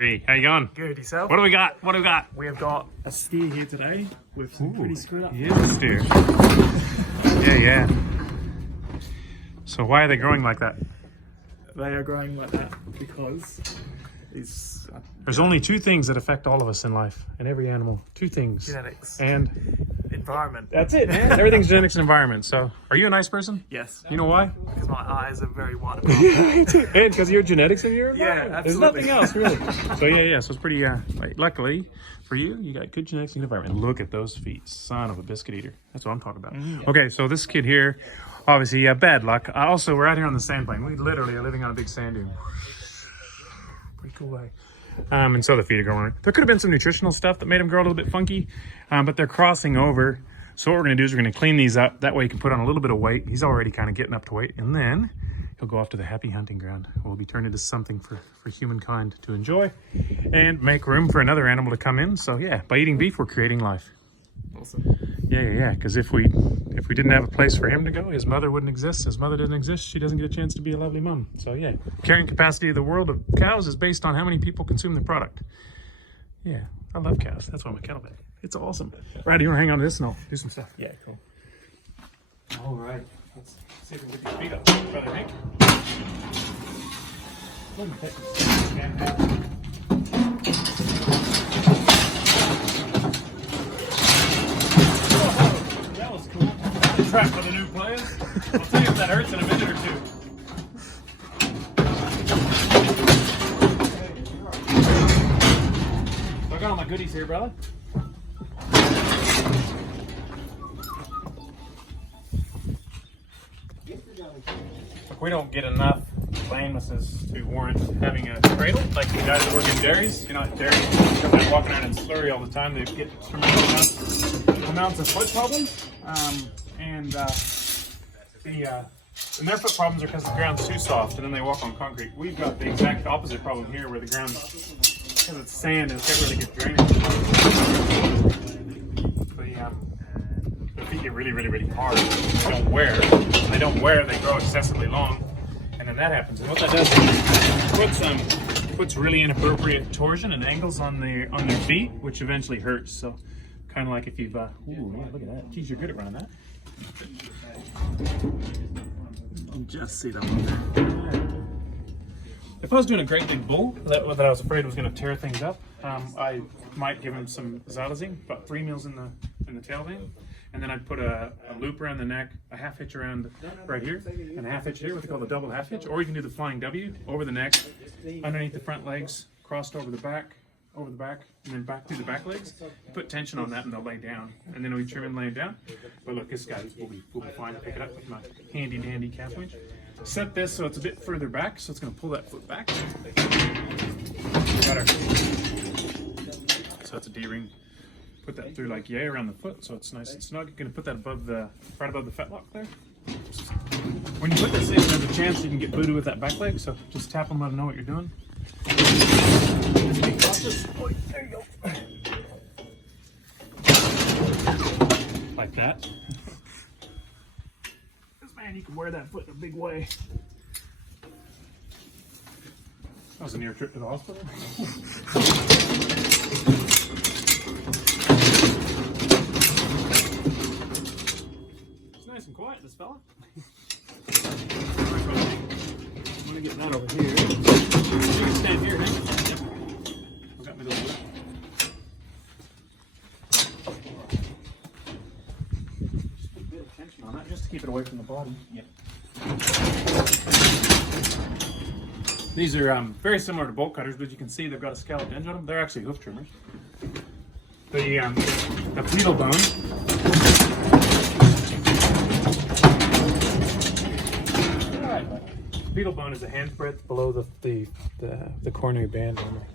Hey, how you going? Good, yourself? What do we got? What do we got? We have got a steer here today with some pretty screwed up. He is a steer. Yeah. So why are they growing like that? They are growing like that because it's There's only two things that affect all of us in life and every animal. Two things. genetics, And environment. that's it, man. Everything's genetics and environment. So are you a nice person? Yes, You know why? because my eyes are very wide apart. And because of your genetics and your Yeah, environment. There's absolutely. nothing else, really. So yeah. So it's pretty, luckily for you, you got good genetics and environment. Look at those feet. Son of a biscuit eater. That's what I'm talking about. Okay, so this kid here, obviously, bad luck. Also, we're out here on the sand plane. We literally are living on a big sand dune. Pretty cool way. And so the feet are growing. There could have been some nutritional stuff that made them grow a little bit funky, but they're crossing over. So what we're going to do is we're going to clean these up. That way he can put on a little bit of weight. He's already kind of getting up to weight. And then he'll go off to the happy hunting ground. We'll be turned into something for humankind to enjoy and make room for another animal to come in. So yeah, by eating beef, we're creating life. Awesome. Yeah. Because if we didn't have a place for him to go, his mother wouldn't exist. His mother doesn't exist. She doesn't get a chance to be a lovely mom. So yeah, carrying capacity of the world of cows is based on how many people consume the product. Yeah, I love cows. That's why I'm a kettlebell. It's awesome. Right, you want to hang on to this and I'll do some stuff. Yeah, cool. All right. Let's see if we can get these feet up. Brother Hank. That was cool. That's a trap for the new players. I'll tell you if that hurts in a minute or two. So I got all my goodies here, brother. Look, we don't get enough lamenesses to warrant having a cradle. Like the guys that work in dairies, dairies, they're walking around in slurry all the time. They get tremendous amounts of foot problems. And their foot problems are because the ground's too soft and then they walk on concrete. We've got the exact opposite problem here where the ground, because it's sand and it's got really good drainage. The feet get really hard. They don't wear, they grow excessively long. And then that happens. And what that does is puts really inappropriate torsion and angles on their feet, which eventually hurts. So kind of like if you've, ooh, yeah, look at that. Geez, you're good at running that. You just see them. If I was doing a great big bull that I was afraid was going to tear things up, I might give him some xylazine, about 3 mils in the tail vein, and then I'd put a loop around the neck, a half hitch around right here, and a half hitch here, what they call the double half hitch, or you can do the flying W over the neck, underneath the front legs, crossed over the back, and then back through the back legs. Put tension on that and they'll lay down, and then we trim and laying down. But look, this guy will be fine to pick it up with my handy dandy calf winch. Set this so it's a bit further back, so it's going to pull that foot back. So it's a D-ring. Put that through like yay around the foot, so it's nice and snug. You're going to put that right above the fetlock there. When you put this in, there's a chance you can get booted with that back leg, so just tap them, let them know what you're doing. Just be cautious. Oh, there you go. Like that. Man, you can wear that foot in a big way. That was a near trip to the hospital. It's nice and quiet, this fella. I'm gonna get that over here. You can stand here, Hank. Yep. I've got my little whip. On that, just to keep it away from the body. Yep. These are very similar to bolt cutters, but you can see they've got a scalloped edge on them. They're actually hoof trimmers. The pedal bone. Pedal bone is a hand's breadth below the coronary band on there.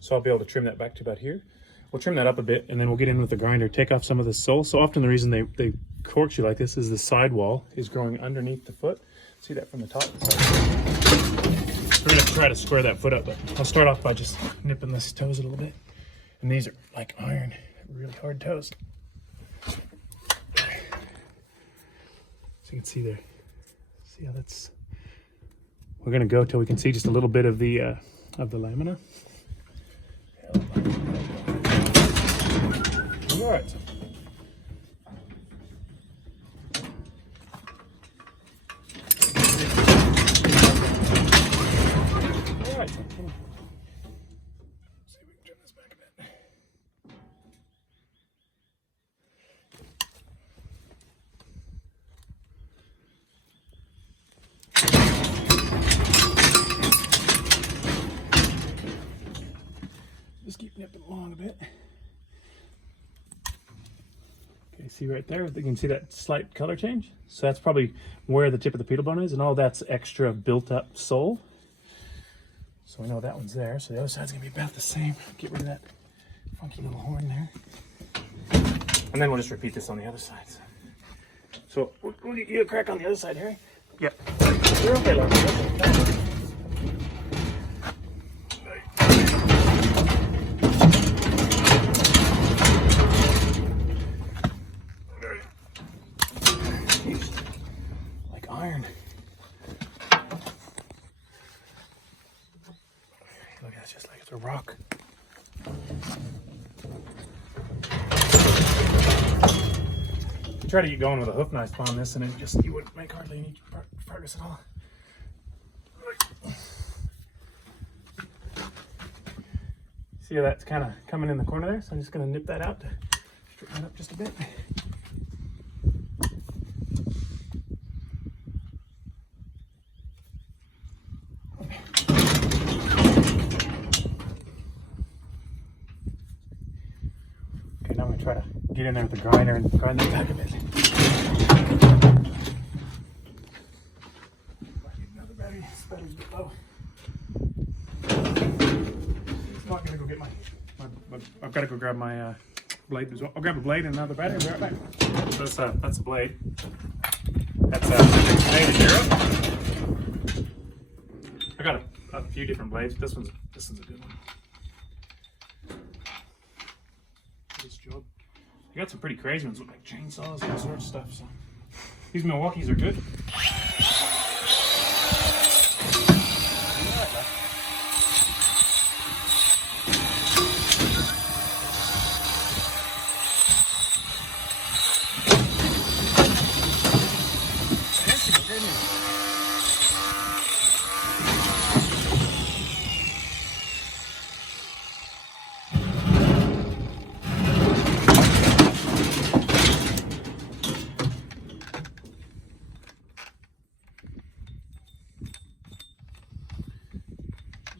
So I'll be able to trim that back to about here. We'll trim that up a bit, and then we'll get in with the grinder, take off some of the sole. So often the reason they cork you like this is the sidewall is growing underneath the foot. See that from the top? We're gonna try to square that foot up, but I'll start off by just nipping the toes a little bit. And these are like iron, really hard toes. So you can see there. See how that's, we're gonna go till we can see just a little bit of the lamina. All right. All right. Let's see if we can turn this back a bit. Just keep nipping along a bit. Okay, see right there, you can see that slight color change. So that's probably where the tip of the pedal bone is, and all that's extra built up sole. So we know that one's there. So the other side's gonna be about the same. Get rid of that funky little horn there. And then we'll just repeat this on the other side. So we'll get you a crack on the other side, Harry. Yep. You're okay, love. Like iron. Look at it, just like it's a rock. Try to get going with a hoof knife on this, and you wouldn't make hardly any progress at all. See how that's kind of coming in the corner there? So I'm just going to nip that out to straighten it up just a bit. Okay, now I'm going to try to get in there with the grinder and grind that back a bit. Another battery. This battery's a bit low. I'm not going to go get my I've got to go grab my blade as well. I'll grab a blade and another battery and be right back. So that's a blade. That's a Zero. I got a few different blades. This one's a good one. This job. I got some pretty crazy ones with like chainsaws and all sorts of stuff. So these Milwaukees are good.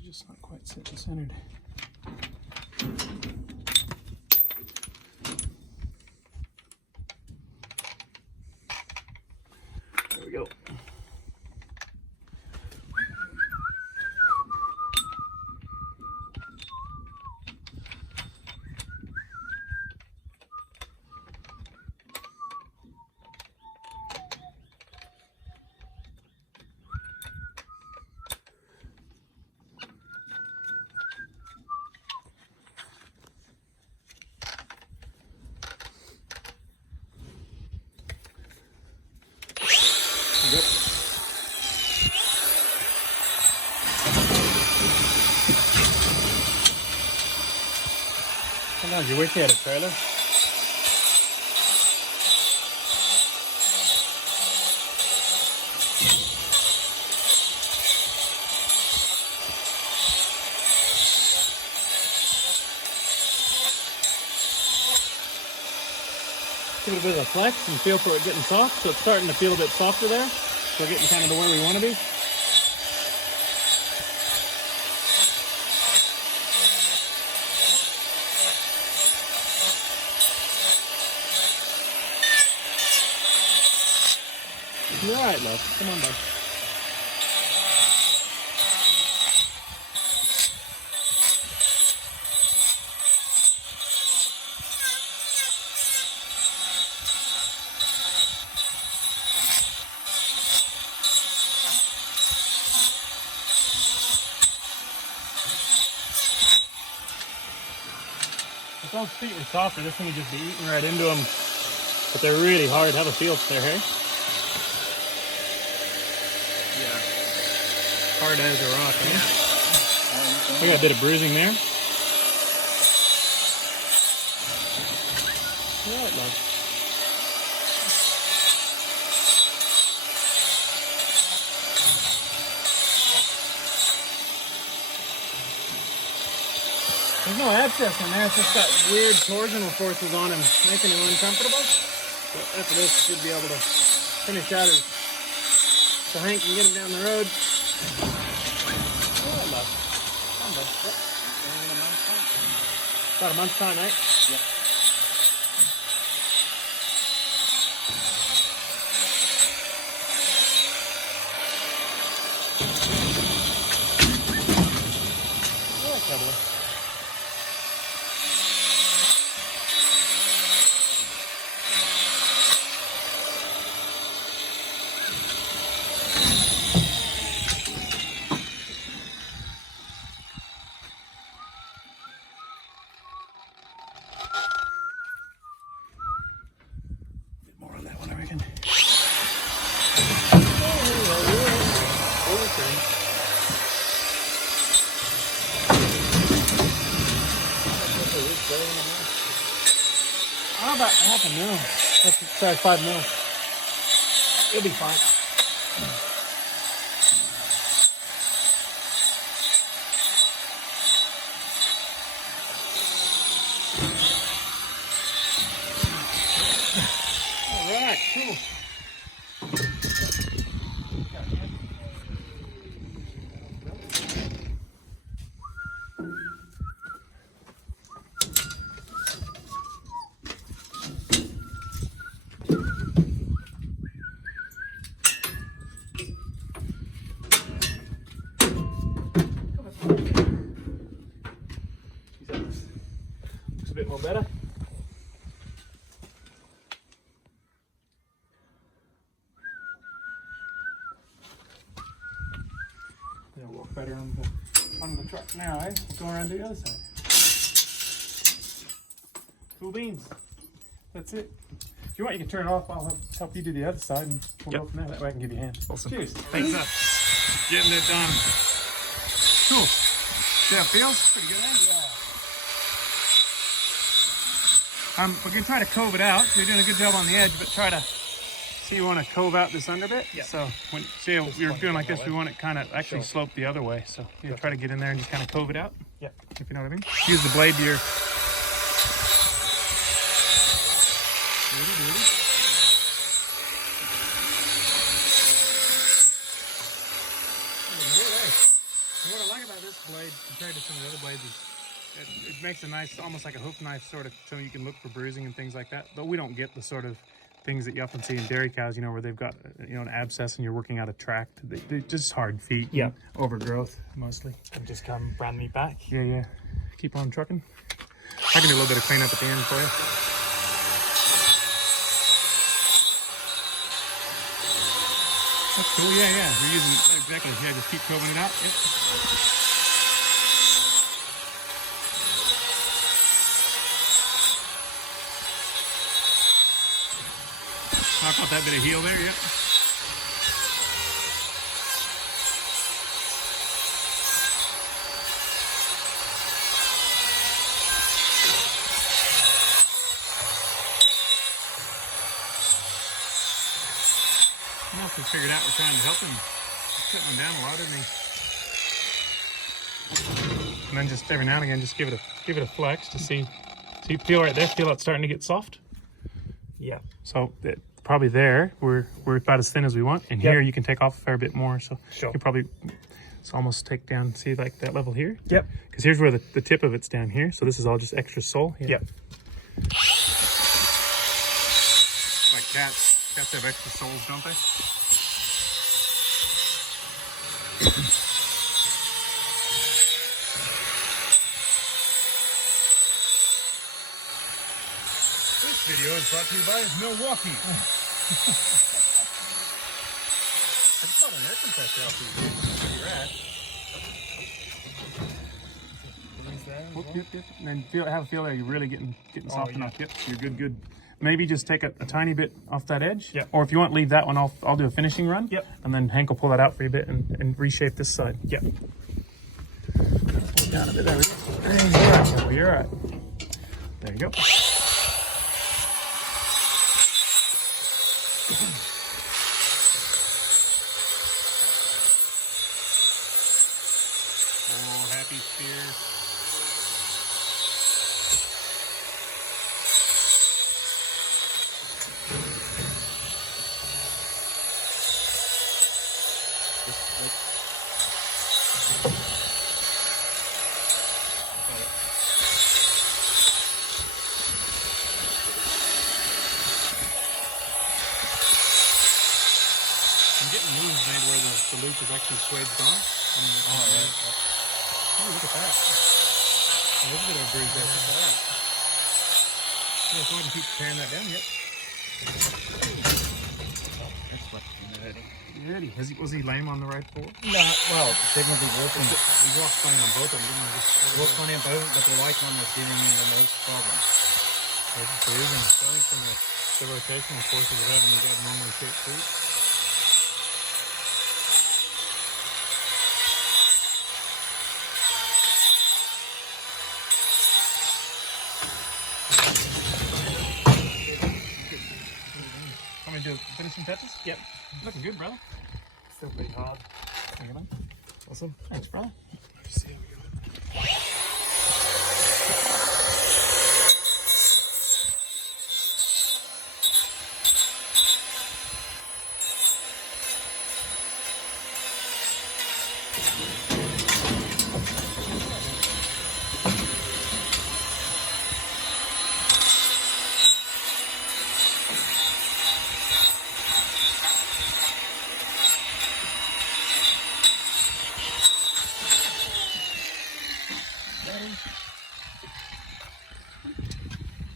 Just not quite centered. There we go. Yep. Sometimes you wish you had a trailer. Give it a bit of a flex and feel for it getting soft. So it's starting to feel a bit softer there. So we're getting kind of to where we want to be. You're all right, love. Come on, bud. If those feet were softer, this one would just be eating right into them. But they're really hard. Have a feel there, hey? Yeah. Hard as a rock, eh? I got a bit of bruising there. right, love. There's no abscess on there. It's just got weird torsional forces on him, making him uncomfortable. But after this, should be able to finish out his so Hank can get him down the road. Oh, love. Come on, bud. About a month's time, right? Yeah. More on that one, I reckon. How about half a mil? That's size 5 mil. It'll be fine. All right, cool. Looks a bit more better. It'll work better on the truck now, eh? We'll go around to the other side. Cool beans. That's it. If you want, you can turn it off. I'll help you do the other side, and we'll go from there. That way I can give you a hand. Awesome. Cheers. Thanks up. Getting it done. Cool. See how it feels? Pretty good, eh? Yeah. We're going to try to cove it out. So you're doing a good job on the edge, but try to see you want to cove out this under bit. Yeah. So when see how you're doing like this, we want it kind of actually slope the other way. So you try to get in there and just kind of cove it out. Yeah. If you know what I mean. Use the blade to your. What I like about this blade compared to some of the other blades is it makes a nice, almost like a hoof knife sort of, so you can look for bruising and things like that. But we don't get the sort of things that you often see in dairy cows, you know, where they've got, you know, an abscess and you're working out a tract. They're just hard feet. Yeah. Overgrowth, mostly. And just come brand me back. Yeah, yeah. Keep on trucking. I can do a little bit of cleanup at the end for you. That's cool, yeah, yeah. We're using, exactly, yeah, just keep coving it out. Yep. Knock out that bit of heel there, yep. Once we figured out we're trying to help him, putting him down a lot, isn't he? And then just every now and again, just give it a flex to see. So you feel right there, feel it's starting to get soft. Yeah. So probably there we're about as thin as we want, and here you can take off a fair bit more. So you probably almost take down. See like that level here. Yep. Because here's where the tip of it's down here. So this is all just extra sole. Yep. Like cats. Cats have extra soles, don't they? This video is brought to you by Milwaukee. I just bought an air compressor out for you. Yep. And then have a feel there. You're really getting soft enough. Yep. You're good. Maybe just take a tiny bit off that edge. Yep. Or if you want, leave that one. I'll do a finishing run. Yep. And then Hank will pull that out for you a bit and reshape this side. Yep. Pull it down a bit. There we go. You're all right. There you go. getting moves made where the loop is actually swayed down. Oh, look at that. Oh, look at that bruise there. Look at that. Yeah, go ahead and keep tearing that down. Yep. That's what nerdy. Nerdy. Was he lame on the right foot? No, well, definitely walking. He walked funny on both of them, didn't he? Walked funny on both, but the right one was giving him the most problem. That's bruising. Starting from the rotational forces of having these abnormally shaped feet. Want me to finish some touches? Yep. Looking good, brother. Still pretty hard. Hang on. Awesome. Thanks, brother. Let's see how we go.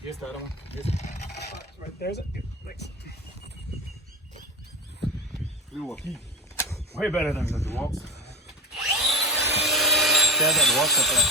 Here's the other one. Here's Right there's it. Good. Thanks. Milwaukee. Way better than the waltz. Yeah, that walks up there.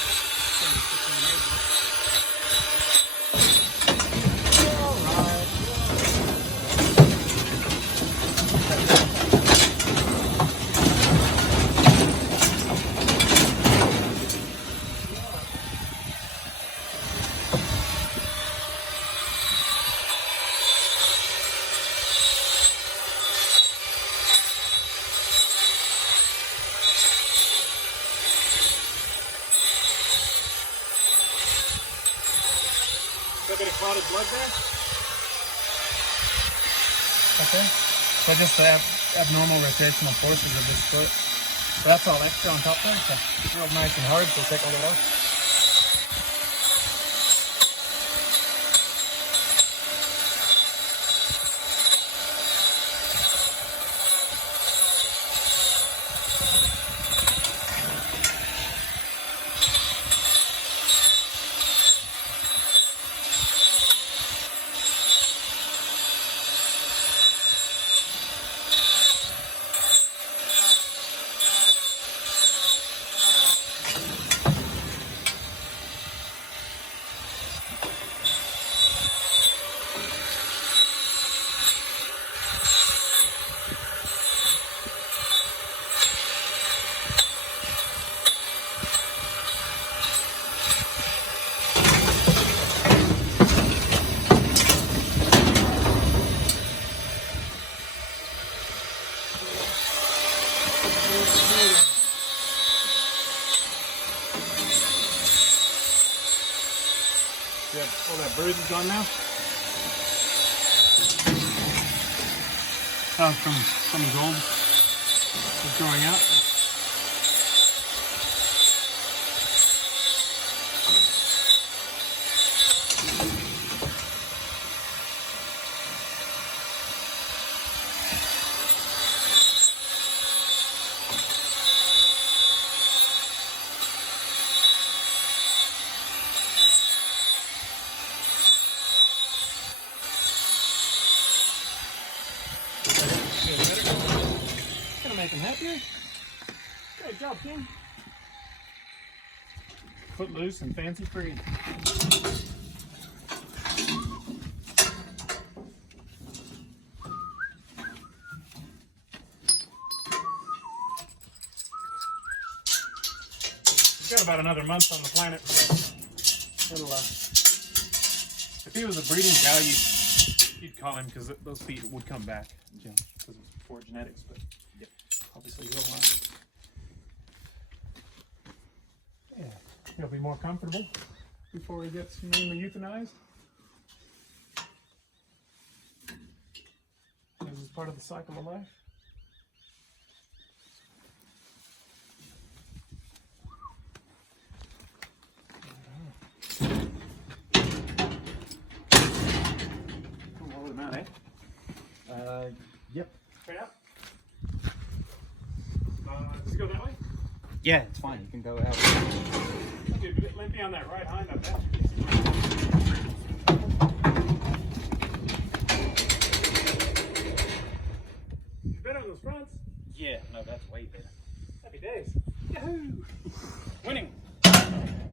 Got a bit of clotted blood there. Okay. So just the abnormal rotational forces of this foot. So that's all extra on top there. So it's real nice and hard, so take all that off. Yeah, all that bruise is gone now. From his old was growing out. Gonna make him happier. Great job, Tim. Footloose and fancy free. He's got about another month on the planet. It'll, if he was a breeding cow, you'd call him because those feet would come back, you know, because of poor genetics. But obviously, he'll be more comfortable before he gets mainly euthanized. This is part of the cycle of life. Hold him out, eh? Yep. Straight up. Yeah, it's fine. You can go out. Dude, let me on that right hind, I bet.